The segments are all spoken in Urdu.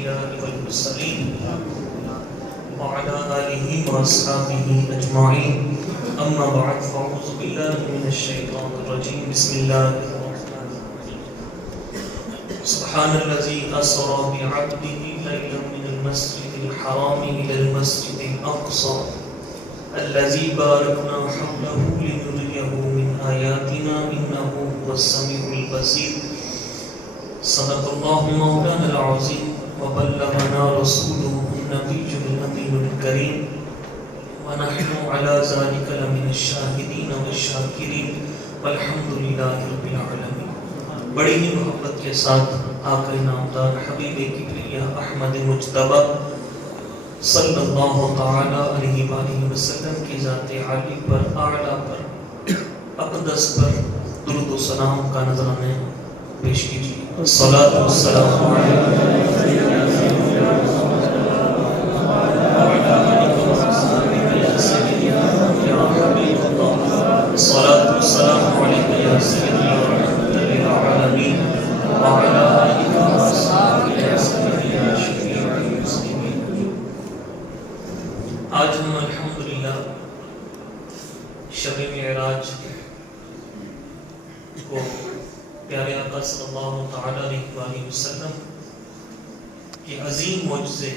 الأنبياء والمرسلين وعلى آله وأصحابه أجمعين أما بعد فأعوذ بالله من الشيطان الرجيم بسم الله الرحمن الرحيم سبحان الذي أسرى بعبده ليلا من المسجد الحرام إلى المسجد الأقصى الذي باركنا حوله لنريه من آياتنا إنه هو السميع البصير صدق الله مولانا العظيم وبلغنا رسوله النبي الأمين الكريم ونحن على ذلك لمن الشاهدين والشاكرين والحمد لله رب العالمين. بڑی ہی محبت کے ساتھ آقا نامدار حبیب کبریا احمد مجتبی صلی اللہ تعالی علیہ وآلہ وسلم کی ذات عالی پر اعلیٰ پر اقدس پر درود و سلام کا نذرانے پیش کیجیے. الصلاۃ والسلام الصلاۃ والسلام علیک یا سیدی یا رحمۃ للعالمین وعلی آلک وصحبہ یا سیدی یا شفیع المسلمین. آج ہم الحمدللہ شب معراج کو پیارے آقا صلی اللہ تعالی علیہ وآلہ وسلم کے عظیم معجزے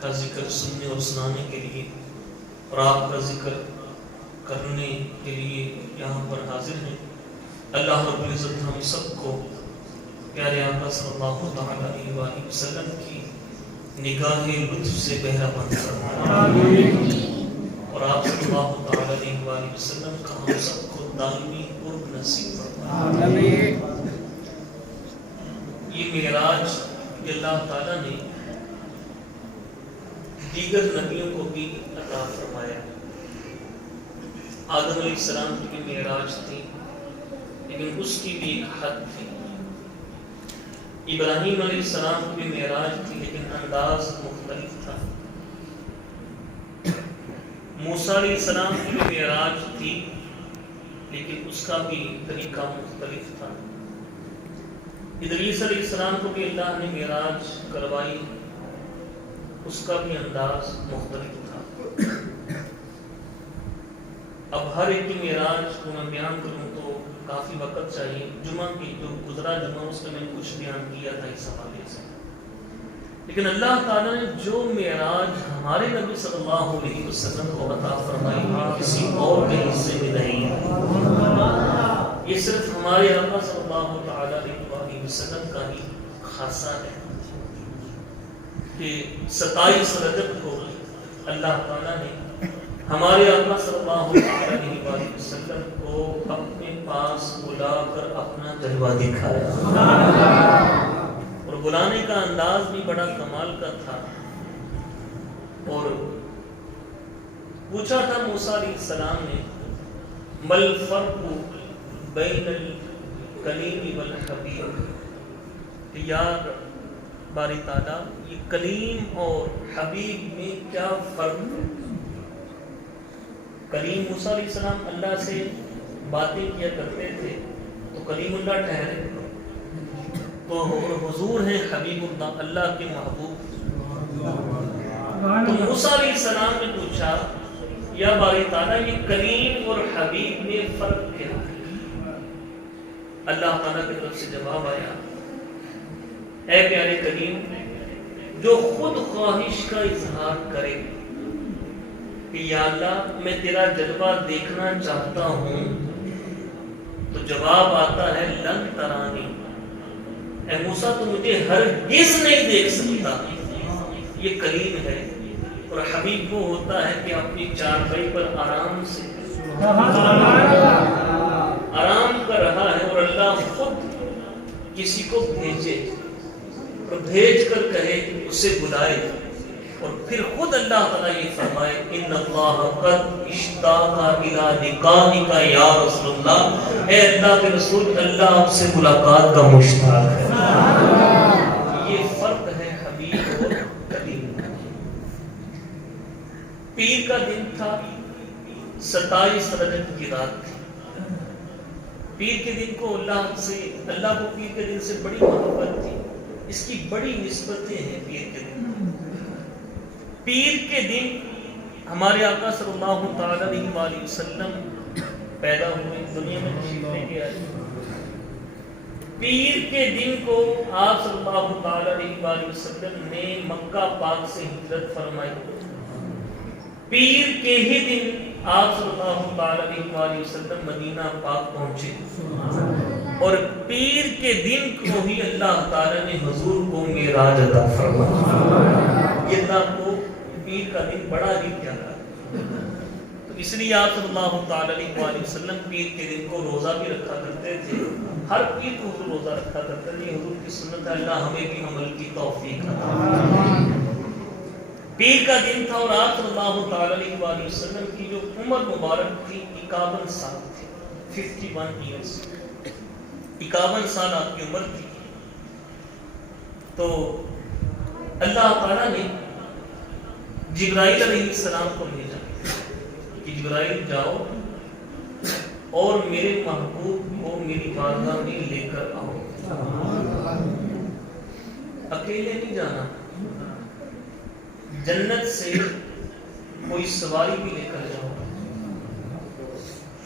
کا ذکر سننے اور سنانے کے لیے اور آپ کا ذکر کرنے کے لیے یہاں پر حاضر ہیں. اللہ رب العزت ہم سب کو پیارے آقا صلی اللہ تعالی علیہ وآلہ وسلم کی نگاہ لطف سے بہرہ بند فرمائے اور آپ صلی اللہ تعالی علیہ وآلہ وسلم کا ہم سب کو دائمی قرب نصیب فرمائے. یہ معراج اللہ تعالیٰ نے دیگر نبیوں کو بھی عطا فرمایا. آدم علیہ السلام کی بھی معراج تھی لیکن اس کی بھی ایک حد تھی. ابراہیم علیہ السلام کی بھی معراج تھی لیکن انداز مختلف تھا. موسیٰ علیہ السلام کی بھی معراج تھی لیکن اس کا بھی طریقہ مختلف تھا. ادریس علیہ السلام کو بھی اللہ نے معراج کروائی، اس کا بھی انداز مختلف تھا. اب ہر ایک کی معراج کو میں بیان کروں تو کافی وقت چاہیے. جمعہ کی جو گزرا جمعہ اس میں نے کچھ بیان کیا تھا اس حوالے سے، لیکن اللہ تعالیٰ نے جو معراج ہمارے نبی صلی اللہ علیہ وسلم کو عطا فرمائی کسی اور کے حصے میں نہیں ہے. یہ صرف ہمارے آقا صلی اللہ تعالی علیہ وآلہ وسلم کا ہی خاصہ ہے کہ 27 رجب کو اللہ تعالیٰ نے ہمارے آقا صلی اللہ علیہ وآلہ وسلم کو اپنے پاس بلا کر اپنا جلوہ دکھایا اور بلانے کا انداز بھی بڑا کمال کا تھا. اور پوچھا تھا موسیٰ علیہ السلام نے مل فرق بین الکلیم والحبیب، کہ یا باری تعالیٰ یہ کلیم اور حبیب میں کیا فرق ہے. کلیم موسیٰ علیہ السلام اللہ سے باتیں کیا کرتے تھے تو کلیم اللہ ٹھہرے، تو حضور ہیں حبیب اللہ، اللہ کے محبوب. تو موسیٰ علیہ السلام نے پوچھا یا باری تعالیٰ یہ کلیم اور حبیب میں فرق کیا ہے. اللہ تعالیٰ کی طرف سے جواب آیا اے پیارے کلیم، جو خود خواہش کا اظہار کرے کہ یا اللہ میں تیرا جلوہ دیکھنا چاہتا ہوں تو جواب آتا ہے لن ترانی، اے موسیٰ تو مجھے ہرگز نہیں دیکھ سکتا. یہ کلیم ہے. اور حبیب وہ ہوتا ہے کہ اپنی چارپائی پر آرام سے آرام کر رہا ہے اور اللہ خود کسی کو بھیجے اور بھیج کر کہے اسے بلائے اور پھر خود اللہ تعالیٰ یہ فرمائے ان اللہ قد اشتاق الی لقائک یا رسول اللہ، اے اللہ کے رسول اللہ آپ سے ملاقات کا مشتاق ہے. یہ فرق ہے حبیب اور کلیم. پیر کا دن تھا، 27 رجب کی رات تھی. پیر کے دن کو اللہ کو پیر کے دن سے بڑی محبت تھی. اس کی بڑی نسبتیں ہیں پیر کے دن. پیر کے دن ہمارے آقا صلی اللہ تعالی علیہ وآلہ وسلم پیدا ہوئے, دنیا میں تشریف لے کے آئے. پیر کے دن کو آپ صلی اللہ تعالی علیہ وآلہ وسلم نے مکہ پاک سے ہجرت فرمائی. پیر کے ہی دن آپ صلی اللہ تعالی علیہ وآلہ وسلم مدینہ پاک پہنچے, اور پیر کے دن کو ہی اللہ تعالی نے حضور کو معراج عطا فرمایا. یہ اللہ کو پیر کا دن بڑا ہی پیارا. تو اس لیے آپ صلی اللہ تعالی علیہ وآلہ وسلم پیر کے دن کو روزہ بھی رکھا کرتے تھے. ہر پیر کو حضور روزہ رکھا کرتے تھے. حضور کی سنت ہے, اللہ ہمیں بھی عمل کی توفیق عطا فرمائے. پیر کا دن تھا اور آپ صلی اللہ تعالی علیہ وآلہ وسلم کی جو عمر مبارک تھی 51 سال تھی. 51 ایئرس, 51 سال آپ کی عمر تھی. تو اللہ تعالیٰ نے جبرائیل علیہ السلام کو بھیجا کہ جبرائیل جاؤ اور میرے محبوب کو میری بارگاہ میں لے کر آؤ. اکیلے نہیں جانا, جنت سے کوئی سواری بھی لے کر جاؤ.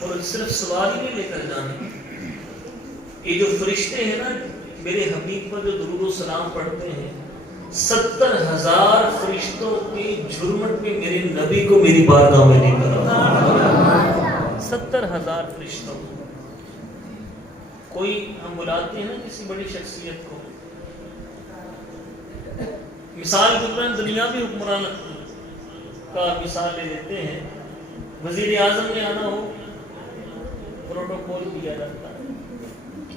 اور صرف سواری بھی لے کر جانے, یہ جو فرشتے ہیں نا میرے حبیب پر جو درود و سلام پڑھتے ہیں, 70,000 فرشتوں کے جھرمٹ میں میرے نبی کو میری بارگاہ میں لے کر آؤ. 70,000 فرشتوں. کوئی ہم بلاتے ہیں نا کسی بڑی شخصیت کو, مثال کے طور پر دنیاوی حکمران کا مثال لے لیتے ہیں. وزیر اعظم نے آنا ہو, پروٹوکول دیا جاتا ہے.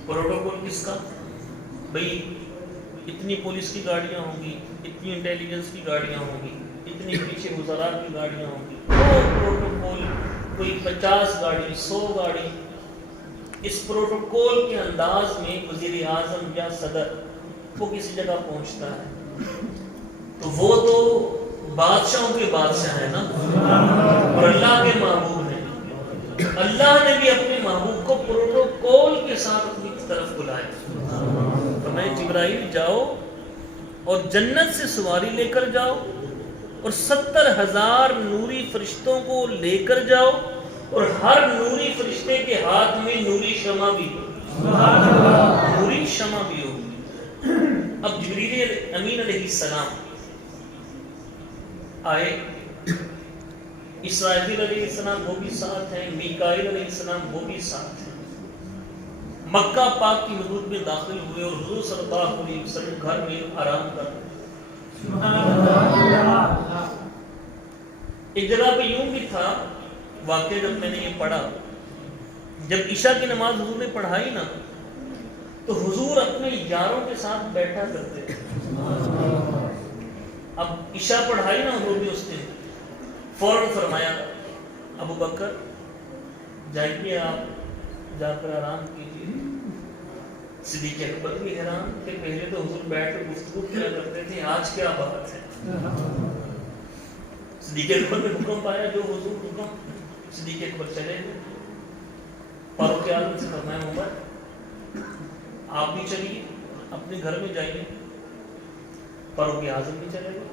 پروٹوکول کس کا؟ بھئی اتنی پولیس کی گاڑیاں ہوں گی, اتنی انٹیلیجنس کی گاڑیاں ہوں گی, اتنی پیچھے وزراء کی گاڑیاں ہوں گی. وہ پروٹوکول کوئی 50 گاڑی 100 گاڑی, اس پروٹوکول کے انداز میں وزیر اعظم یا صدر وہ کسی جگہ پہنچتا ہے تو وہ تو بادشاہوں کے بادشاہ ہے نا, اور اللہ کے محبوب ہیں. اللہ نے بھی اپنے محبوب کو پروٹوکول کے ساتھ اپنی طرف بلایا. تو میں جبرائیل جاؤ اور جنت سے سواری لے کر جاؤ, اور 70,000 نوری فرشتوں کو لے کر جاؤ, اور ہر نوری فرشتے کے ہاتھ میں نوری شمع بھی ہو. نوری شمع بھی ہو. اب جبریل امین علیہ السلام آئے, اسرافیل علیہ السلام وہ بھی ساتھ ہیں, میکائیل علیہ السلام وہ بھی ساتھ ہیں. مکہ پاک کی حدود میں داخل ہوئے اور حضور صلی اللہ علیہ وسلم گھر میں آرام کر رہے. ایک جگہ پہ یوں بھی تھا واقعہ, جب میں نے یہ پڑھا, جب عشاء کی نماز حضور نے پڑھائی نا تو حضور اپنے یاروں کے ساتھ بیٹھا کرتے تھے. اب عشاء پڑھائی نا حضور نے, اس نے فوراً فرمایا ابو بکر جائیے آپ جا کر آرام کیجیے. صدیق اکبر بھی حیران کہ پہلے تو حضور بیٹھ کر گفتگو کیا کرتے تھے, آج کیا بات ہے. صدیق اکبر نے حکم پایا, جو حضور حکم, صدیق اکبر چلے گئے. فاروق اعظم سے فرمایا عمر آپ بھی چلیے اپنے گھر میں جائیے. فاروق اعظم بھی چلے گئے.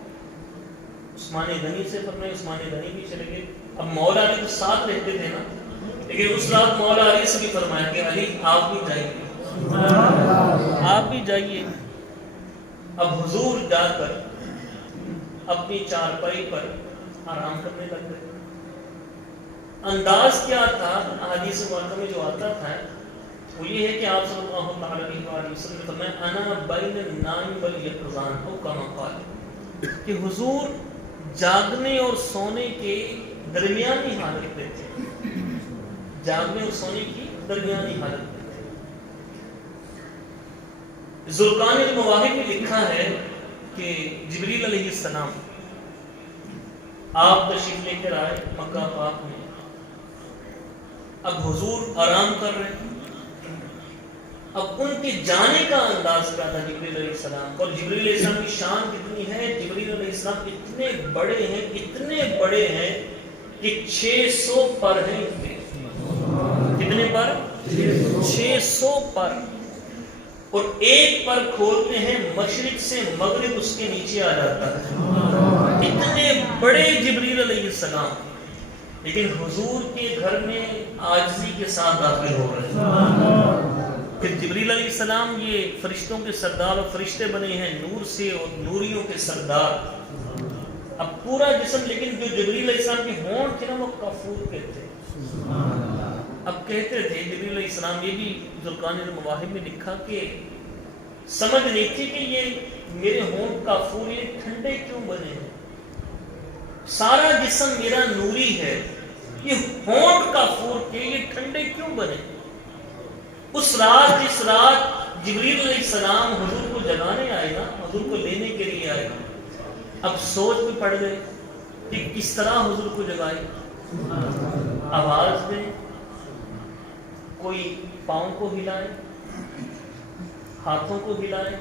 عثمان غنی سے فرمایا, عثمان غنی بھی چلے گئے. اب مولا علی تو ساتھ رہتے تھے نا, لیکن اس رات مولا علی سے بھی فرمایا کہ علی آپ بھی جائیے, آپ بھی جائیے. اب حضور جا کر اپنی چارپائی پر آرام کرنے لگ گئے. انداز کیا تھا احادیث مبارکہ میں جو آتا تھا وہ یہ ہے کہ آپ صلی اللہ علیہ وسلم نے فرمایا انا بین النائم والیقظان, او کما قال, کہ حضور جاگنے اور سونے کے درمیانی حالت میں تھے. جاگنے اور سونے کی درمیانی حالت میں تھے. ذوالقرنین المواہب میں لکھا ہے کہ جبریل علیہ السلام آپ تشریف لے کر آئے مکہ پاک میں. اب حضور آرام کر رہے ہیں. اب ان کے جانے کا انداز کیا تھا جبریل علیہ السلام کو, اور جبریل علیہ السلام کی شان کتنی ہے. جبریل علیہ السلام اتنے بڑے ہیں, اتنے بڑے ہیں کہ 600 پر ہیں. کتنے پر؟ 600 پر. اور ایک پر کھولتے ہیں مشرق سے مغرب اس کے نیچے آ جاتا ہے. اتنے بڑے جبریل علیہ السلام، لیکن حضور کے گھر میں عاجزی کے ساتھ داخل ہو رہے ہیں. پھر جبریل علیہ السلام یہ فرشتوں کے سردار اور فرشتے بنے ہیں نور سے اور نوریوں کے سردار. اب پورا جسم، لیکن جو جبریل علیہ السلام کے ہونٹ تھے نا وہ کافور کے تھے. اب کہتے تھے جبریل علیہ السلام، یہ بھی ذوالقرنین المواہب میں لکھا کہ سمجھ نہیں تھی کہ یہ میرے ہونٹ کافور یہ ٹھنڈے کیوں بنے ہیں. سارا جسم میرا نوری ہے، یہ ہونٹ کافور کے یہ ٹھنڈے کیوں بنے. اس رات جس رات جبریل علیہ السلام حضور کو جگانے آئے نا، حضور کو لینے کے لیے آئے، اب سوچ میں پڑ گئے کہ کس طرح حضور کو جگائے. آواز دیں، کوئی پاؤں کو ہلائے، ہاتھوں کو ہلائے،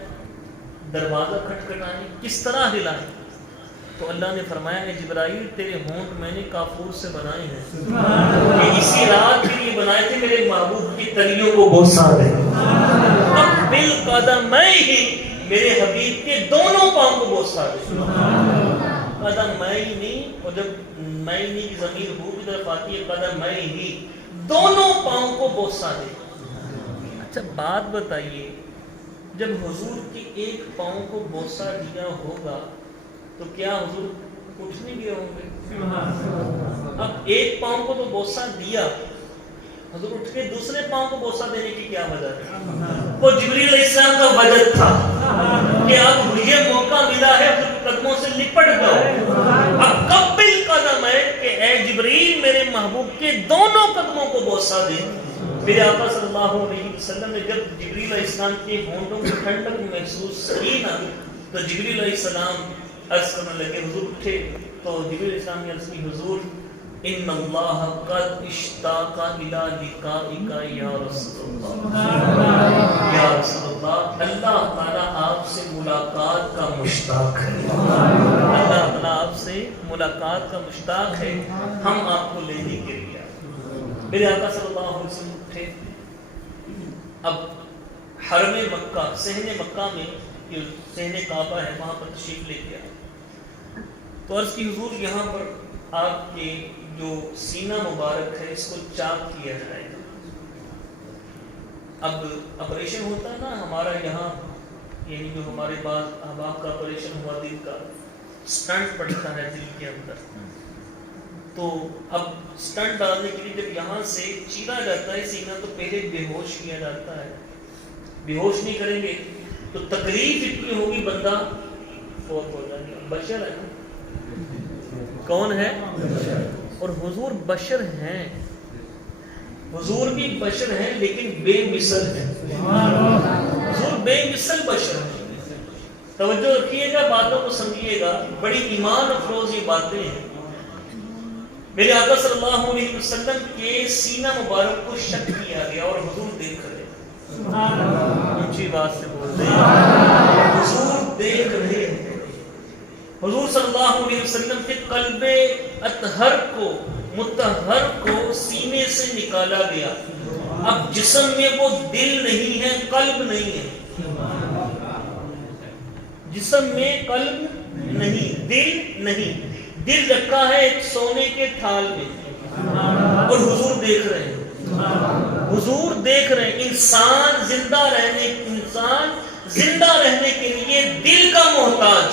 دروازہ کھٹکھٹائیں، کس طرح ہلائیں. تو اللہ نے فرمایا ہے جبرائیل تیرے ہونٹ میں نے کافور سے بنائے ہیں، کہ اسی رات کے لیے بنائے تھے میرے محبوب کی تلیوں کو بوسا دے. اب بالقدمین ہی میرے حبیب کے دونوں پاؤں کو بوسا دے. قدمین، اور جب مین کی ضمیر ہو کی طرف آتی ہے قدمین، دونوں پاؤں کو بوسا دے. اچھا بات بتائیے، جب حضور کے ایک پاؤں کو بوسا دیا ہوگا تو کیا حضور اٹھ نہیں گئے ہوں گے؟ اب ایک پاؤں کو تو بوسا دیا، حضور اٹھ کے دوسرے پاؤں کو بوسا دینے کی کیا وجہ ہے؟ وہ جبریل علیہ السلام کا وجہ تھا کہ اب مجھے موقع ملا ہے قدموں سے لپٹ جاؤ. اب قبل قدم ہے کہ اے جبریل میرے محبوب کے دونوں قدموں کو بوسا دے. میرے آقا صلی اللہ علیہ وسلم نے جب جبریل علیہ السلام کے ہونٹوں کی ٹھنڈک محسوس کی نا، تو جبریل علیہ السلام عرض کرنے لگے. حضور اٹھے تو جبریل علیہ السلام نے عرض کی حضور ان اللہ قد اشتاق الی لقائک یا رسول اللہ. یا رسول اللہ، اللہ تعالیٰ آپ سے ملاقات کا مشتاق ہے. اللہ تعالیٰ آپ سے ملاقات کا مشتاق ہے، ہم آپ کو لینے کے لیے آئے. میرے آقا صلی اللہ علیہ وسلم اٹھے. اب حرم مکہ، صحن مکہ میں جو صحن کعبہ ہے وہاں پر تشریف لے کے آئے. تو عرض کی حضور یہاں پر آپ کے جو سینہ مبارک ہے اس کو چاک کیا جائے گا. اب آپریشن ہوتا ہے نا ہمارا یہاں، یعنی جو ہمارے بعض احباب کا آپریشن ہوا دل کا، سٹنٹ پڑتا ہے دل کے اندر. تو اب سٹنٹ ڈالنے کے لیے جب یہاں سے چیرا جاتا ہے سینہ تو پہلے بے ہوش کیا جاتا ہے. بے ہوش نہیں کریں گے تو تکلیف اتنی ہوگی بندہ فوت ہو جائے گا. بشر ہے نا، کون ہے؟ اور حضور بشر ہیں، حضور بھی بشر ہیں لیکن بے مثل ہیں. حضور بے مثل بشر ہیں. توجہ رکھیے گا، باتوں کو سمجھیے گا، بڑی ایمان افروز یہ باتیں ہیں. میرے آقا صلی اللہ علیہ وسلم کے سینہ مبارک کو شک کیا گیا اور حضور دیکھ رہے. اونچی بات سے بول رہے ہیں، حضور دیکھ رہے ہیں. حضور صلی اللہ علیہ وسلم کے قلب اطہر کو، مطہر کو سینے سے نکالا گیا. اب جسم میں وہ دل نہیں ہے، قلب نہیں ہے. جسم میں قلب نہیں، دل نہیں. دل رکھا ہے ایک سونے کے تھال میں اور حضور دیکھ رہے ہیں. حضور دیکھ رہے ہیں. انسان زندہ رہنے کے لیے دل کا محتاج.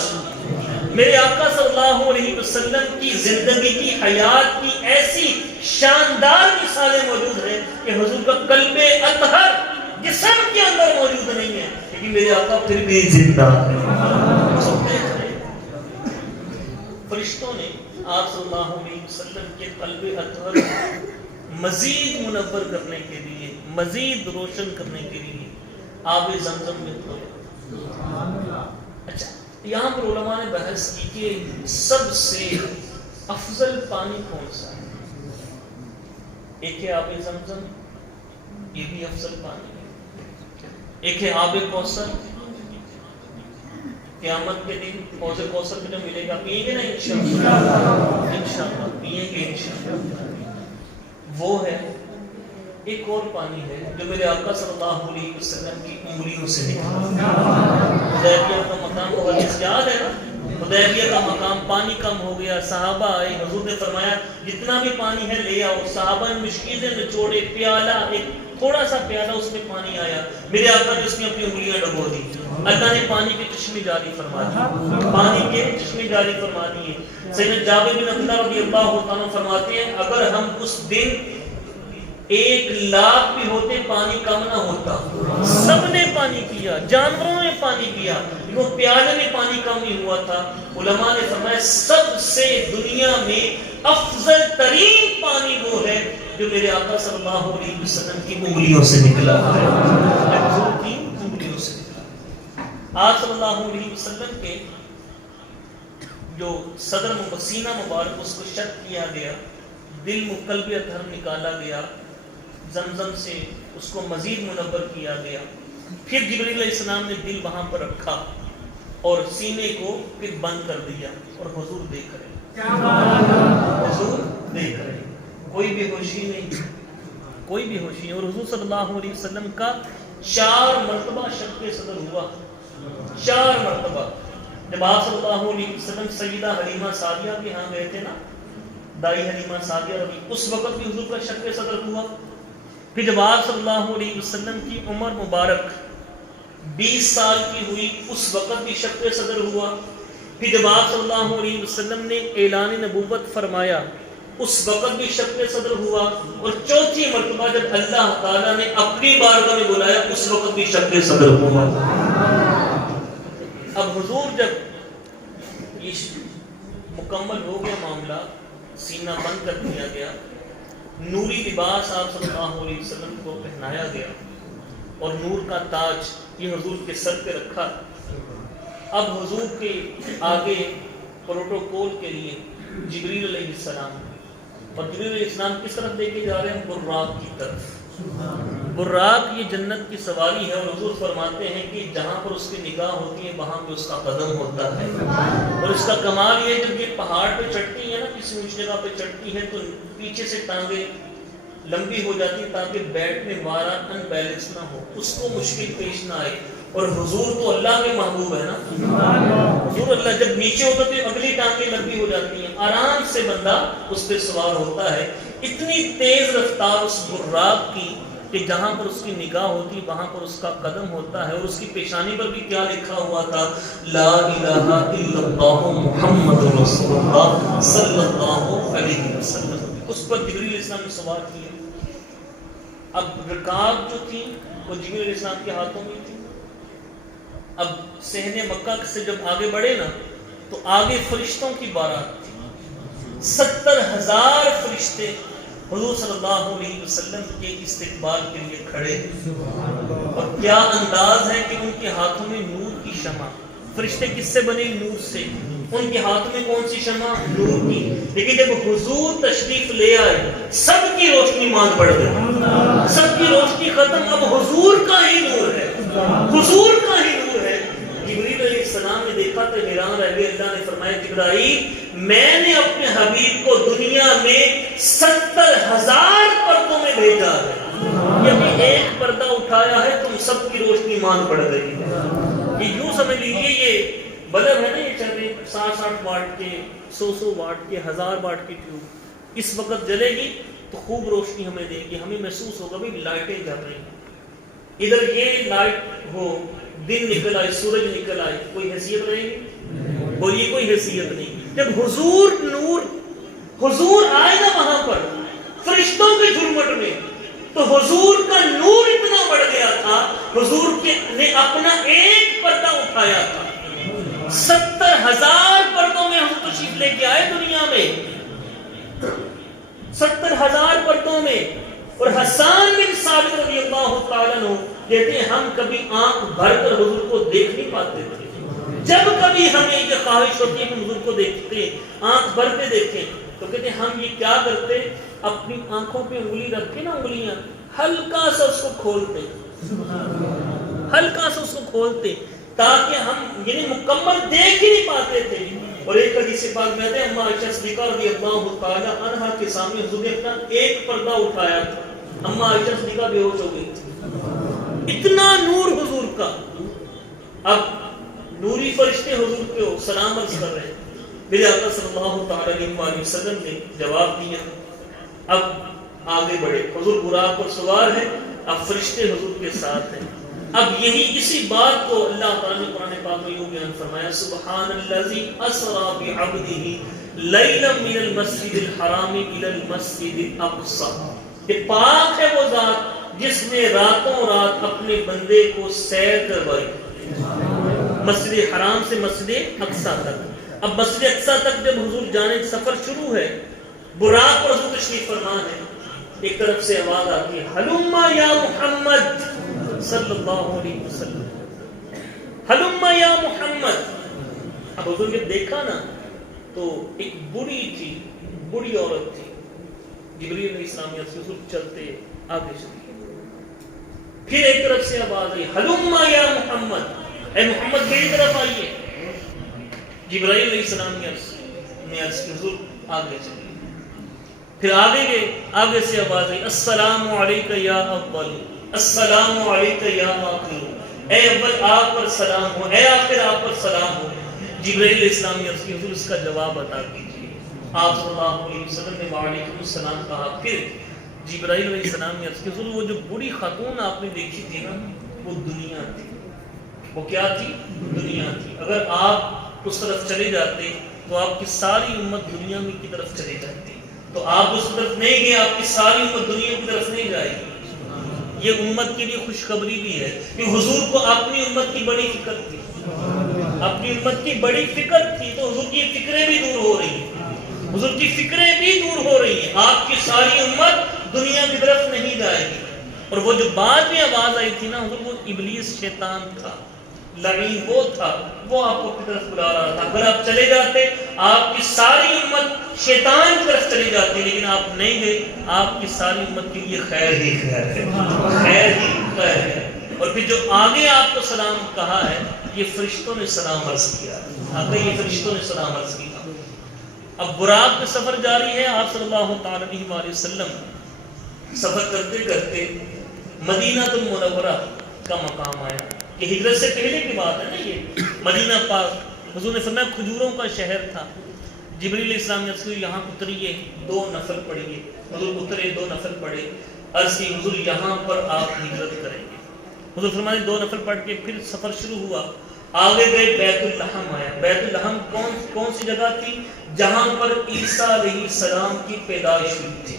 میرے آقا صلی اللہ علیہ وسلم کی زندگی کی، حیات کی ایسی شاندار مثالیں موجود ہیں کہ حضور کا قلب اطہر جسم کے اندر موجود نہیں ہے لیکن میرے آقا پھر بھی زندہ ہے. فرشتوں نے آپ صلی اللہ علیہ وسلم کے قلب اطہر مزید منور کرنے کے لیے، مزید روشن کرنے کے لیے آب زمزم میں دھویا. اچھا یہاں پر علماء نے بحث کی کہ سب سے افضل پانی کون سا ہے. ایک ہے آب زمزم، یہ بھی افضل پانی ہے. ایک ہے آب کوثر، قیامت کے دن حوض کوثر میں جو ملے گا پیئیں گے نا انشاءاللہ، انشاءاللہ پیئیں گے انشاءاللہ. وہ ہے. ایک اور پانی ہے جو میرے آقا صلی اللہ علیہ وسلم کی انگلیوں سے نکلا. حدیبیہ کا مقام کو حدیث یاد ہے نا؟ حدیبیہ کا مقام، پانی کم ہو گیا، صحابہ آئے، حضور نے فرمایا جتنا بھی پانی ہے لے آؤ. صحابہ نے مشکل سے نچوڑے، پیالہ، ایک تھوڑا سا پیالہ، اس میں پانی آیا. میرے آقا نے اس میں اپنی انگلیاں ڈبو دی. اللہ نے پانی کے چشمے جاری فرما دیے، پانی کے چشمے جاری فرما دیے. سیدنا جابر بن عبداللہ رضی اللہ عنہ فرماتے ہیں اگر ہم اس دن 1,00,000 بھی ہوتے پانی کم نہ ہوتا. سب نے پانی پیا، جانوروں نے پانی پیا، وہ پیالے میں پانی کم نہیں ہوا تھا. علماء نے فرمایا سب سے دنیا میں افضل ترین پانی وہ ہے جو میرے آقا صلی اللہ علیہ وسلم کی انگلیوں سے نکلا ہے. حضور کی انگلیوں سے نکلا. آپ صلی اللہ علیہ وسلم کے جو صدر سینہ مبارک اس کو شق کیا گیا، دل مقلب اطہر نکالا گیا، زمزم سے اس کو مزید منور کیا گیا. پھر جبریل علیہ السلام نے دل وہاں پر رکھا اور سینے کو پھر بند کر دیا اور حضور دیکھ رہے، حضور دیکھ رہے، کوئی بے ہوشی نہیں، کوئی بے ہوشی نہیں. اور حضور صلی اللہ علیہ وسلم کا 4 مرتبہ شق صدر ہوا، 4 مرتبہ. جب آپ صلی اللہ علیہ وسلم سیدہ حلیمہ سعدیہ کے ہاں گئے تھے نا، دائی حلیمہ سعدیہ رضی، اس وقت بھی حضور کا شق صدر ہوا. پھر جب آپ صلی اللہ علیہ وسلم کی عمر مبارک 20 سال کی ہوئی، اس وقت بھی شق صدر ہوا. پھر جب آپ صلی اللہ علیہ وسلم نے اعلان نبوت فرمایا، اس وقت بھی شق صدر ہوا. اور 4تھی مرتبہ جب اللہ تعالیٰ نے اپنی بارگاہ میں بلایا، اس وقت بھی شق صدر ہوا. اب حضور جب یہ مکمل ہو گیا معاملہ، سینہ بند کر دیا گیا، نوری لباس آپ صلی اللہ علیہ وسلم کو پہنایا گیا اور نور کا تاج یہ حضور کے سر پہ رکھا. اب حضور کے آگے پروٹوکول کے لیے جبریل علیہ السلام، اور جبریل علیہ السلام کس طرف لے کے جا رہے ہیں؟ براق کی طرف. براق یہ جنت کی سواری ہے، اور حضور فرماتے ہیں کہ جہاں پر اس کی نگاہ ہوتی ہے وہاں پہ اس کا قدم ہوتا ہے. اور اس کا کمال یہ جب یہ پہاڑ پہ چڑھتی ہے نا، کسی اونچ جگہ پہ چڑھتی ہے تو پیچھے سے ٹانگیں لمبی ہو جاتی ہیں تاکہ بیٹھنے والا ان بیلنس نہ ہو، اس کو مشکل پیش نہ آئے. اور حضور تو اللہ کے محبوب ہے نا، حضور اللہ جب نیچے ہوتا تو اگلی ٹانگیں لمبی ہو جاتی ہیں، آرام سے بندہ اس پہ سوار ہوتا ہے. اتنی تیز رفتار اس براق کی کہ جہاں پر اس کی نگاہ ہوتی وہاں پر اس کا قدم ہوتا ہے. اور اس کی پیشانی پر بھی کیا لکھا ہوا تھا؟ لا الہ الا اللہ محمد رسول اللہ صلی اللہ علیہ وسلم. اس پر جبریل علیہ السلام نے سوار کیا. اب رکاب جو تھی وہ جبریل علیہ السلام کے ہاتھوں میں تھی. اب صحن مکہ سے جب آگے بڑھے نا تو آگے فرشتوں کی بارات تھی. 70,000 فرشتے حضور صلی اللہ علیہ وسلم کے استقبال کے لیے کھڑے. اور کیا انداز ہے کہ ان کے ہاتھوں میں نور کی شمع. فرشتے کس سے بنے؟ نور سے. ان کے ہاتھ میں کون سی شمع؟ نور کی. لیکن جب حضور تشریف لے آئے سب کی روشنی ماند پڑ گئی، سب کی روشنی ختم. اب حضور کا ہی نور ہے، حضور کا ہی نور ہے. جبریل علیہ السلام نے دیکھا تو حیران رہ گئے. اللہ نے فرمایا جبرائیل میں نے اپنے حبیب کو دنیا میں 70,000 پردوں میں بھیجا ہے، یعنی ایک پردہ اٹھایا ہے تم سب کی روشنی مان پڑ گئی ہے. یہ یوں سمجھ لیجیے یہ بلب ہے نا، یہ چل رہے 60 واٹ کے، 100 واٹ کے، 1000 واٹ کی ٹیوب اس وقت جلے گی تو خوب روشنی ہمیں دے گی، ہمیں محسوس ہوگا بھی لائٹیں جل رہی ہیں. ادھر یہ لائٹ ہو، دن نکل آئے، سورج نکل آئے، کوئی حیثیت رہے گی؟ بولیے کوئی حیثیت نہیں. جب حضور نور، حضور آئے نا وہاں پر فرشتوں کے جھرمٹ میں، تو حضور کا نور اتنا بڑھ گیا تھا، حضور نے اپنا ایک پردہ اٹھایا تھا. 70,000 پردوں میں ہم تشریف لے کے آئے دنیا میں، 70,000 پردوں میں. اور حسان بن ثابت رضی اللہ تعالیٰ عنہ کہتے ہیں ہم کبھی آنکھ بھر کر حضور کو دیکھ نہیں پاتے تھے. جب کبھی ہمیں یہ خواہش ہوتی ہے کہ حضور کو دیکھتے، آنکھ بھر کے دیکھیں، تو کہتے ہیں ہم یہ کیا کرتے، اپنی آنکھوں پہ انگلی رکھ کے نا، انگلیاں ہلکا سا اس کو کھولتے، ہلکا سا اس کو کھولتے تاکہ ہم یعنی مکمل دیکھ ہی نہیں پاتے تھے. اور ایک حدیث پاک میں ہے اما عائشہ صدیقہ رضی اللہ تعالی عنہا کے سامنے حضور نے اپنا ایک پردہ اٹھایا تھا. اما عائشہ صدیقہ بے ہوش ہو گئی، اتنا نور حضور کا۔ اب نوری فرشتے حضور پہ سلام عرض کر رہے ہیں، میرے آقا صلی اللہ تعالی علیہ وسلم نے جواب دیا۔ اب آگے بڑھے، حضور براق پر سوار ہے، اب فرشتے حضور کے ساتھ ہیں۔ اب یہی اسی بات کو اللہ تعالیٰ نے قرآن پاک میں یوں بیان فرمایا، سبحان الذی اسریٰ بعبدہ لیلا من المسجد الحرام الی المسجد الاقصی، کہ پاک ہے وہ ذات جس نے راتوں رات اپنے بندے کو سیر کروائی مسجد حرام سے مسجد اقصی تک۔ اب مسجد اقصی تک جب حضور جانے کا سفر شروع ہے، براق پر حضور تشریف فرما ہے، ایک طرف سے آواز آتی ہے، ہلما یا محمد صلی اللہ علیہ وسلم، ہلما یا محمد۔ اب حضور نے دیکھا نا تو ایک بڑی تھی، بڑی عورت تھی، جبریل علیہ السلام نے حضور چلتے آگے چلی، پھر ایک طرف سے آواز آئی، ہلما یا محمد، اے محمد میری طرف آئیے۔ جبرائیل علیہ السلام نے عرض کی، حضور آگے چلی، پھر آگے گئے، آگے سے آواز آئی، السلام علیکہ یا اول، السلام علیکہ یا آخر، اے اول آپ پر سلام ہو، اے آخر آپ پر سلام ہو۔ جبرائیل علیہ السلام نے عرض کی، حضور اس کا جواب عطا کیجیے۔ آپ صلی اللہ علیہ وسلم نے وعلیکم السلام کہا۔ پھر جبرائیل علیہ السلام نے عرض کی، حضور وہ جو بڑی خاتون آپ نے دیکھی تھی نا، وہ دنیا تھی۔ وہ کیا تھی؟ دنیا تھی۔ اگر آپ اس طرف چلے جاتے تو آپ کی ساری امت دنیا میں کی طرف چلے جاتی، تو آپ اس طرف نہیں گئے، آپ کی ساری امت دنیا کی طرف نہیں جائے گی۔ یہ امت کے لیے خوشخبری بھی ہے کہ حضور کو اپنی امت کی بڑی فکر تھی، اپنی امت کی بڑی فکر تھی، تو حضور کی فکریں بھی دور ہو رہی ہیں، حضور کی فکریں بھی دور ہو رہی ہیں، آپ کی ساری امت دنیا کی طرف نہیں جائے گی۔ اور وہ جو بعد میں آواز آئی تھی نا حضور، وہ ابلیس شیطان تھا، لعین وہ تھا، وہ آپ کو کی طرف بلا رہا تھا۔ اگر آپ چلے جاتے، آپ کی ساری امت شیطان کی طرف چلی جاتی، لیکن آپ نہیں گئے، آپ کی ساری امت کے لیے خیر ہی خیر ہے، خیر ہی خیر ہے۔ اور پھر جو آگے آپ کو سلام کہا ہے، یہ فرشتوں نے سلام عرض کیا، آگے یہ فرشتوں نے سلام عرض کیا۔ اب براق میں سفر جاری ہے، آپ صلی اللہ تعالی علیہ وسلم سفر کرتے کرتے مدینہ المنورہ کا مقام آیا، کہ ہجرت سے پہلے کی بات ہے نا یہ مدینہ پاک۔ حضور نے فرمایا کھجوروں کا شہر تھا۔ جبریل علیہ السلام نے عرض کی، یہاں اتریے، 2 نفل پڑھیے۔ حضور اترے، 2 نفل پڑھے، عرض کی حضور یہاں پر آپ ہجرت کریں گے۔ حضور فرمایا 2 نفل پڑھ کے پھر سفر شروع ہوا، آگے گئے، بیت الحم آیا۔ بیت الحم کون سی جگہ تھی؟ جہاں پر عیسیٰ علیہ السلام کی پیدائش ہوئی تھی۔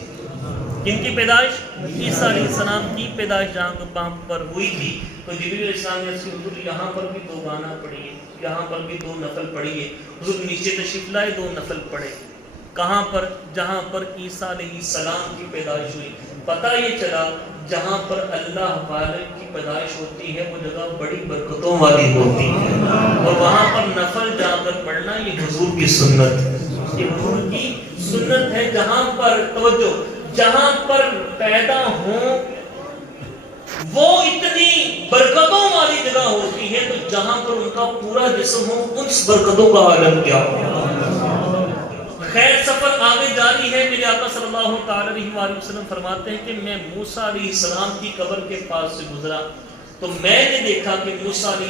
کن کی پیدائش؟ عیسیٰ علیہ السلام کی پیدائش جہاں پر ہوئی تھی۔ تو جبریل علیہ السلام نے حضور یہاں پر بھی 2 گانا پڑھیے، یہاں پر بھی 2 نفل پڑھیے۔ حضور نیچے تشریف لائے، 2 نفل پڑھے۔ کہاں پر؟ جہاں پر عیسیٰ علیہ السلام کی پیدائش ہوئی۔ پتہ یہ چلا جہاں پر اللہ والد کی پیدائش ہوتی ہے وہ جگہ بڑی برکتوں والی ہوتی ہے، اور وہاں پر نفل جا کر پڑھنا یہ حضور کی سنت، یہ حضور کی سنت ہے۔ جہاں پر توجہ، جہاں پر پیدا ہوں وہ اتنی برکتوں والی جگہ ہوتی ہے، تو جہاں پر ان کا پورا جسم ہو اس برکتوں کا عالم کیا ہو۔ خیر سفر آگے جاری ہے۔ میرے آقا صلی اللہ تعالی علیہ وسلم فرماتے ہیں کہ میں موسیٰ علیہ السلام کی قبر کے پاس سے گزرا تو میں نے دیکھا کہ موسیٰ علیہ